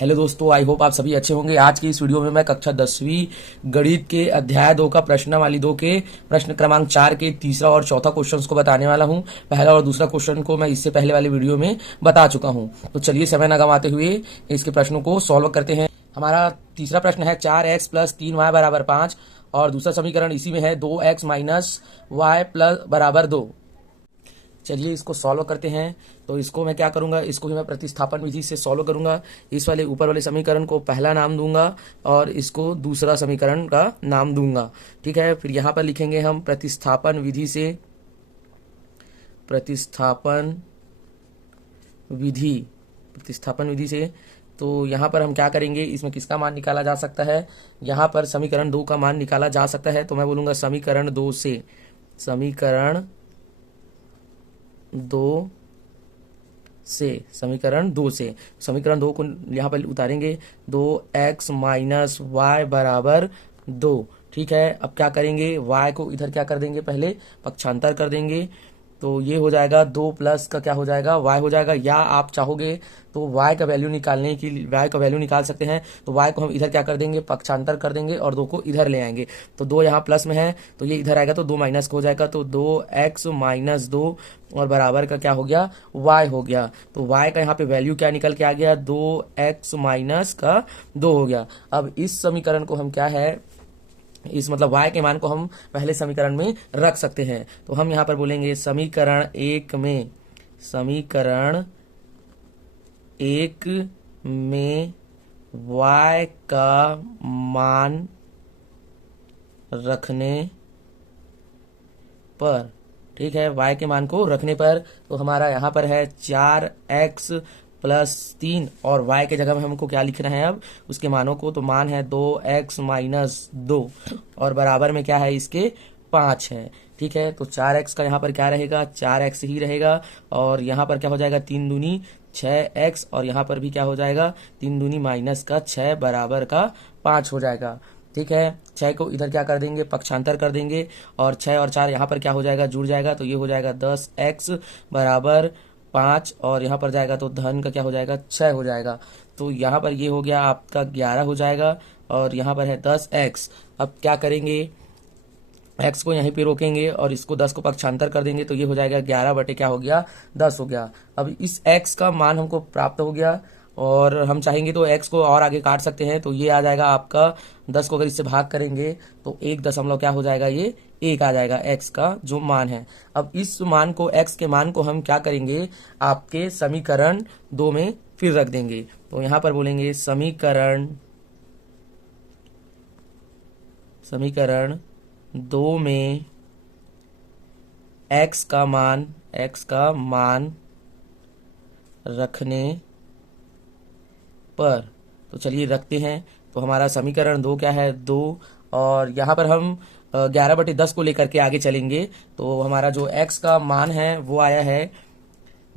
Hello दोस्तों, I hope आप सभी अच्छे होंगे। आज की इस वीडियो में मैं कक्षा 10वीं गणित के अध्याय 2 का प्रश्नावली 2 के प्रश्न क्रमांक 4 के तीसरा और चौथा क्वेश्चंस को बताने वाला हूं। पहला और दूसरा क्वेश्चन को मैं इससे पहले वाले वीडियो में बता चुका हूं। तो चलिए समय न गंवाते हुए इसके प्रश्नों को सॉल्व करते हैं। हमारा तीसरा प्रश्न है 4x प्लस 3y बराबर 5 और दूसरा समीकरण इसी में है 2x माइनस वाई प्लस बराबर 2। चलिए इसको सॉल्व करते हैं। तो इसको मैं क्या करूंगा, इसको ही मैं प्रतिस्थापन विधि से सॉल्व करूंगा। इस वाले ऊपर वाले समीकरण को पहला नाम दूंगा और इसको दूसरा समीकरण का नाम दूंगा। ठीक है, फिर यहां पर लिखेंगे हम प्रतिस्थापन विधि से, प्रतिस्थापन विधि से। तो यहाँ पर हम क्या करेंगे, इसमें किसका मान निकाला जा सकता है, यहाँ पर समीकरण 2 का मान निकाला जा सकता है। तो मैं बोलूंगा समीकरण 2 से, समीकरण 2 को यहाँ पर उतारेंगे। 2x माइनस वाई बराबर 2। ठीक है, अब क्या करेंगे, y को इधर क्या कर देंगे, पहले पक्षांतर कर देंगे। तो ये हो जाएगा 2 प्लस का क्या हो जाएगा, y हो जाएगा। या आप चाहोगे तो y का वैल्यू निकाल सकते हैं। तो y को हम इधर क्या कर देंगे, पक्षांतर कर देंगे और 2 को इधर ले आएंगे। तो 2 यहाँ प्लस में है तो ये इधर आएगा तो 2 माइनस का हो जाएगा। तो 2x माइनस 2 और बराबर का क्या हो गया, y हो गया। तो y का यहाँ पे वैल्यू क्या निकल के आ गया, 2x माइनस का 2 हो गया। अब इस समीकरण को हम क्या है, इस मतलब y के मान को हम पहले समीकरण में रख सकते हैं। तो हम यहाँ पर बोलेंगे समीकरण 1 में y का मान रखने पर, ठीक है, y के मान को रखने पर, तो हमारा यहाँ पर है 4x प्लस 3 और y के जगह में हमको क्या लिखना है अब, उसके मानों को। तो मान है 2x माइनस 2 और बराबर में क्या है, इसके 5 है। ठीक है, तो 4x का यहाँ पर क्या रहेगा, 4x ही रहेगा। और यहाँ पर क्या हो जाएगा, 3 दूनी 6x और यहाँ पर भी क्या हो जाएगा, 3 दूनी माइनस का 6 बराबर का 5 हो जाएगा। ठीक है, 6 को इधर क्या कर देंगे, पक्षांतर कर देंगे और 6 और 4 यहाँ पर क्या हो जाएगा, जुड़ जाएगा। तो ये हो जाएगा 10x बराबर 5 और यहाँ पर जाएगा तो धन का क्या हो जाएगा, 6 हो जाएगा। तो यहाँ पर ये हो गया आपका 11 हो जाएगा और यहाँ पर है 10x। अब क्या करेंगे, x को यहीं पे रोकेंगे और इसको 10 को पक्षांतर कर देंगे। तो ये हो जाएगा 11 बटे क्या हो गया, 10 हो गया। अब इस x का मान हमको प्राप्त हो गया और हम चाहेंगे तो x को और आगे काट सकते हैं। तो ये आ जाएगा आपका 10 को अगर इससे भाग करेंगे तो 1 दशमलव क्या हो जाएगा, ये 1 आ जाएगा x का जो मान है। अब इस मान को, x के मान को हम क्या करेंगे, आपके समीकरण 2 में फिर रख देंगे। तो यहाँ पर बोलेंगे समीकरण 2 में x का मान रखने पर। तो चलिए रखते हैं। तो हमारा समीकरण 2 क्या है, 2 और यहाँ पर हम 11 बटे 10 को लेकर के आगे चलेंगे। तो हमारा जो x का मान है वो आया है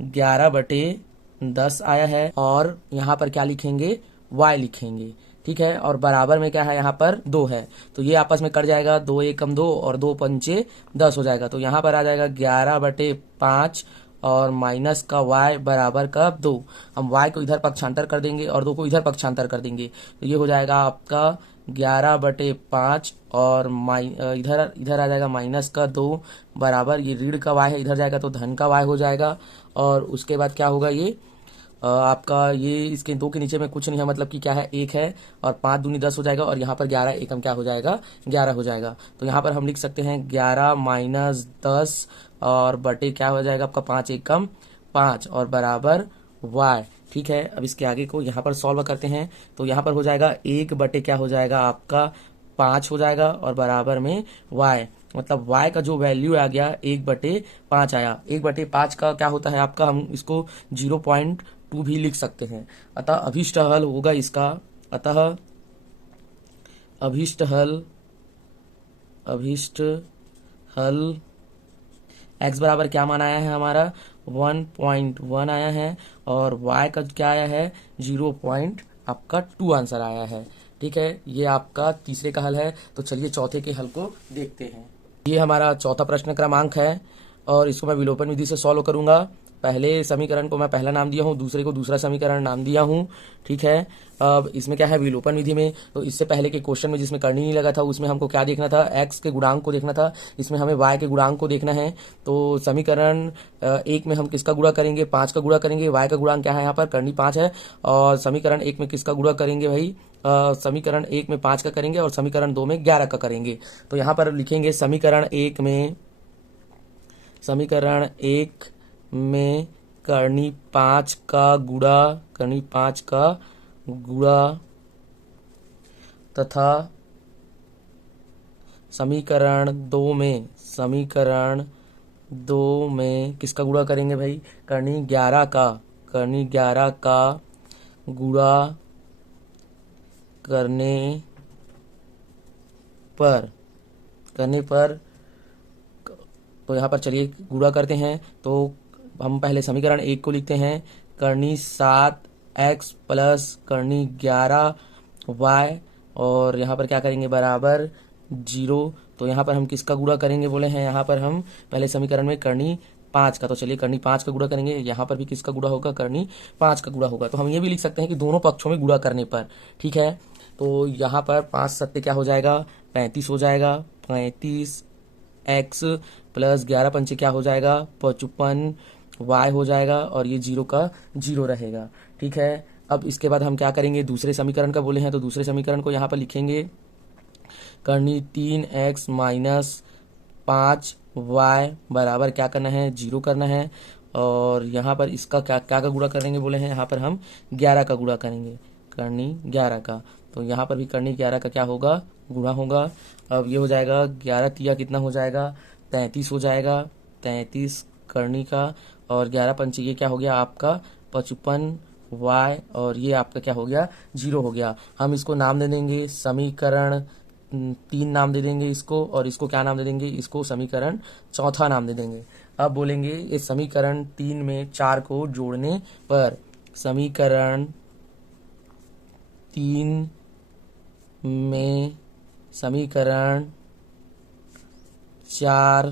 11 बटे 10 आया है और यहाँ पर क्या लिखेंगे, y लिखेंगे। ठीक है, और बराबर में क्या है, यहाँ पर 2 है। तो ये आपस में कट जाएगा, 2 एकम 2 और 2 पंचे 10 हो जाएगा। तो यहाँ पर आ जाएगा 11 बटे 5 और माइनस का y बराबर का 2। हम y को इधर पक्षांतर कर देंगे और 2 को इधर पक्षांतर कर देंगे। तो ये हो जाएगा आपका 11 बटे 5 और इधर आ जाएगा माइनस का 2 बराबर, ये ऋण का y है, इधर जाएगा तो धन का y हो जाएगा। और उसके बाद क्या होगा, ये आपका ये इसके 2 के नीचे में कुछ नहीं है, मतलब कि क्या है, 1 है और 5 दूनी 10 हो जाएगा और यहाँ पर 11 एकम क्या हो जाएगा, 11 हो जाएगा। तो यहाँ पर हम लिख सकते हैं 11 माइनस 10 और बटे क्या हो जाएगा आपका 5 एकम 5 और बराबर y। ठीक है, अब इसके आगे को यहाँ पर सॉल्व करते हैं। तो यहाँ पर हो जाएगा 1 बटे क्या हो जाएगा आपका 5 हो जाएगा और बराबर में y, मतलब y का जो वैल्यू आ गया 1 बटे 5 आया। 1 बटे 5 का क्या होता है आपका, हम इसको 0.2 भी लिख सकते हैं। अतः अभीष्ट हल होगा इसका, अभीष्ट हल x बराबर क्या मान आया है हमारा, 1.1 आया है और y का क्या आया है, 0.2 आंसर आया है। ठीक है, ये आपका तीसरे का हल है। तो चलिए चौथे के हल को देखते हैं। ये हमारा चौथा प्रश्न क्रमांक है और इसको मैं विलोपन विधि से सॉल्व करूंगा। पहले समीकरण को मैं पहला नाम दिया हूँ, दूसरे को दूसरा समीकरण नाम दिया हूँ। ठीक है, अब इसमें क्या है, विलोपन विधि में, तो इससे पहले के क्वेश्चन में जिसमें करनी नहीं लगा था उसमें हमको क्या देखना था, एक्स के गुणांक को देखना था। इसमें हमें वाई के गुणांक को देखना है। तो समीकरण एक में हम किसका गुणा करेंगे, 5 का गुणा करेंगे। वाई का गुणांक क्या है, यहाँ पर करनी 5 है। और समीकरण एक में किसका गुणा करेंगे भाई, समीकरण एक में 5 का करेंगे और समीकरण 2 में 11 का करेंगे। तो यहाँ पर लिखेंगे समीकरण एक में करनी 5 का गुणा तथा समीकरण दो में किसका गुणा करेंगे भाई, करनी 11 का गुणा करने पर तो यहाँ पर चलिए गुणा करते हैं। तो हम पहले समीकरण एक को लिखते हैं, करनी 7x प्लस करनी 11y, और यहाँ पर क्या करेंगे, बराबर 0। तो यहाँ पर हम किसका गुणा करेंगे बोले हैं, यहाँ पर हम पहले समीकरण में करनी 5 का, तो चलिए करनी 5 का गुणा करेंगे। यहाँ पर भी किसका गुणा होगा, करनी 5 का गुणा होगा। तो हम ये भी लिख सकते हैं कि दोनों पक्षों में गुणा करने पर। ठीक है, तो यहाँ पर 5 सत्ते क्या हो जाएगा, 35 हो जाएगा। 35x प्लस 11 पंचे क्या हो जाएगा, 55y हो जाएगा, और ये 0 का 0 रहेगा। ठीक है, अब इसके बाद हम क्या करेंगे, दूसरे समीकरण का बोले हैं तो दूसरे समीकरण को यहाँ पर लिखेंगे, करनी 3x माइनस 5y बराबर क्या करना है, 0 करना है। और यहाँ पर इसका क्या का गुणा करेंगे बोले हैं, यहाँ पर हम 11 का गुणा करेंगे, करनी 11 का। तो यहाँ पर भी करनी 11 का क्या होगा, गुणा होगा। अब ये हो जाएगा 11 तिया कितना हो जाएगा, 33 हो जाएगा। 33 करनी का और 11 पंचे ये क्या हो गया आपका 55y, और ये आपका क्या हो गया, 0 हो गया। हम इसको नाम दे देंगे समीकरण 3 नाम दे देंगे इसको, और इसको क्या नाम दे देंगे, इसको समीकरण चौथा नाम दे देंगे। अब बोलेंगे इस समीकरण 3 में 4 को जोड़ने पर, समीकरण 3 में समीकरण 4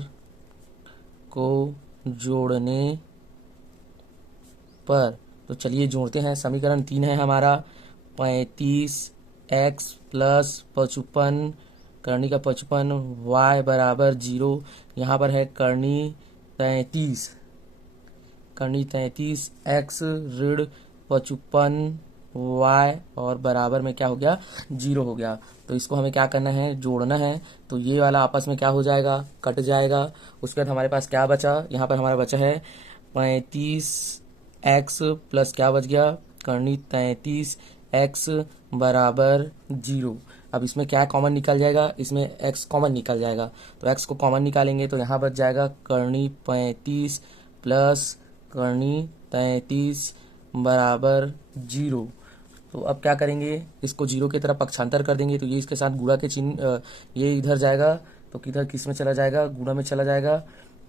को जोड़ने पर, तो चलिए जोड़ते हैं। समीकरण 3 है हमारा 35x प्लस 55 करनी का 55y बराबर 0। यहाँ पर है करनी 33 x ऋण 55y, और बराबर में क्या हो गया, 0 हो गया। तो इसको हमें क्या करना है, जोड़ना है। तो ये वाला आपस में क्या हो जाएगा, कट जाएगा। उसके बाद हमारे पास क्या बचा, यहाँ पर हमारा बचा है 35x प्लस क्या बच गया, करनी 33x बराबर 0। अब इसमें क्या कॉमन निकल जाएगा, इसमें x कॉमन निकल जाएगा। तो x को कॉमन निकालेंगे तो यहाँ बच जाएगा करनी 35 प्लस करनी 33 बराबर 0। तो अब क्या करेंगे, इसको 0 की तरफ पक्षांतर कर देंगे। तो ये इसके साथ गुणा के चिन्ह, ये इधर जाएगा तो किधर किस में चला जाएगा, गुणा में चला जाएगा।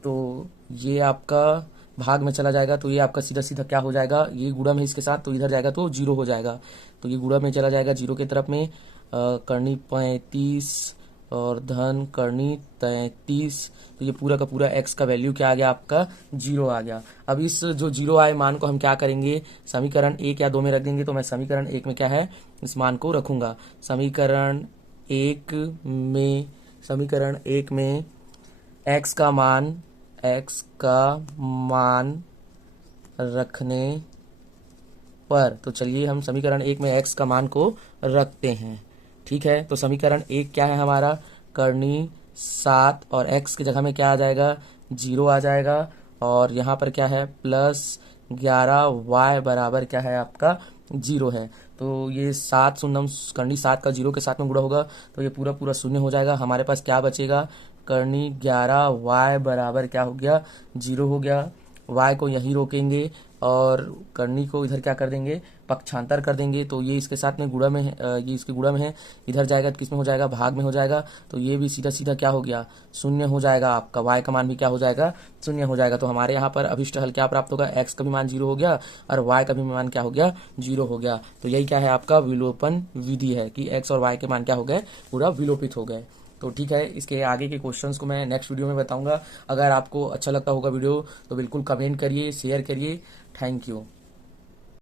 तो ये आपका भाग में चला जाएगा, तो ये आपका सीधा सीधा क्या हो जाएगा, ये गुणा में इसके साथ, तो इधर जाएगा तो 0 हो जाएगा। तो ये गुणा में चला जाएगा 0 की तरफ में, करनी 35 और धन करनी 33। तो ये पूरा का पूरा x का वैल्यू क्या आ गया, आपका 0 आ गया। अब इस जो 0 आए मान को हम क्या करेंगे, समीकरण 1 या 2 में रख देंगे। तो मैं समीकरण 1 में क्या है, इस मान को रखूंगा। समीकरण 1 में x का मान रखने पर, तो चलिए हम समीकरण 1 में x का मान को रखते हैं। ठीक है, तो समीकरण 1 क्या है हमारा, करनी 7, और x की जगह में क्या आ जाएगा, 0 आ जाएगा। और यहाँ पर क्या है, प्लस 11y बराबर क्या है आपका 0 है। तो ये 7 शून्य, करनी 7 का 0 के साथ में गुणा होगा तो ये पूरा पूरा शून्य हो जाएगा। हमारे पास क्या बचेगा, करनी 11y बराबर क्या हो गया, 0 हो गया। y को यहीं रोकेंगे और करनी को इधर क्या कर देंगे, पक्षांतर कर देंगे। तो ये इसके साथ में गुणा में है, ये इसके गुणा में है, इधर जाएगा तो किस में हो जाएगा, भाग में हो जाएगा। तो ये भी सीधा सीधा क्या हो गया, शून्य हो जाएगा। आपका y का मान भी क्या हो जाएगा, शून्य हो जाएगा। तो हमारे यहाँ पर अभिष्ट हल क्या प्राप्त होगा, x का भी मान 0 हो गया और y का भी मान क्या हो गया, 0 हो गया। तो यही क्या है, आपका विलोपन विधि है कि x और y के मान क्या हो गए, पूरा विलोपित हो गए। तो ठीक है, इसके आगे के क्वेश्चंस को मैं नेक्स्ट वीडियो में बताऊंगा। अगर आपको अच्छा लगता होगा वीडियो तो बिल्कुल कमेंट करिए, शेयर करिए। Thank you.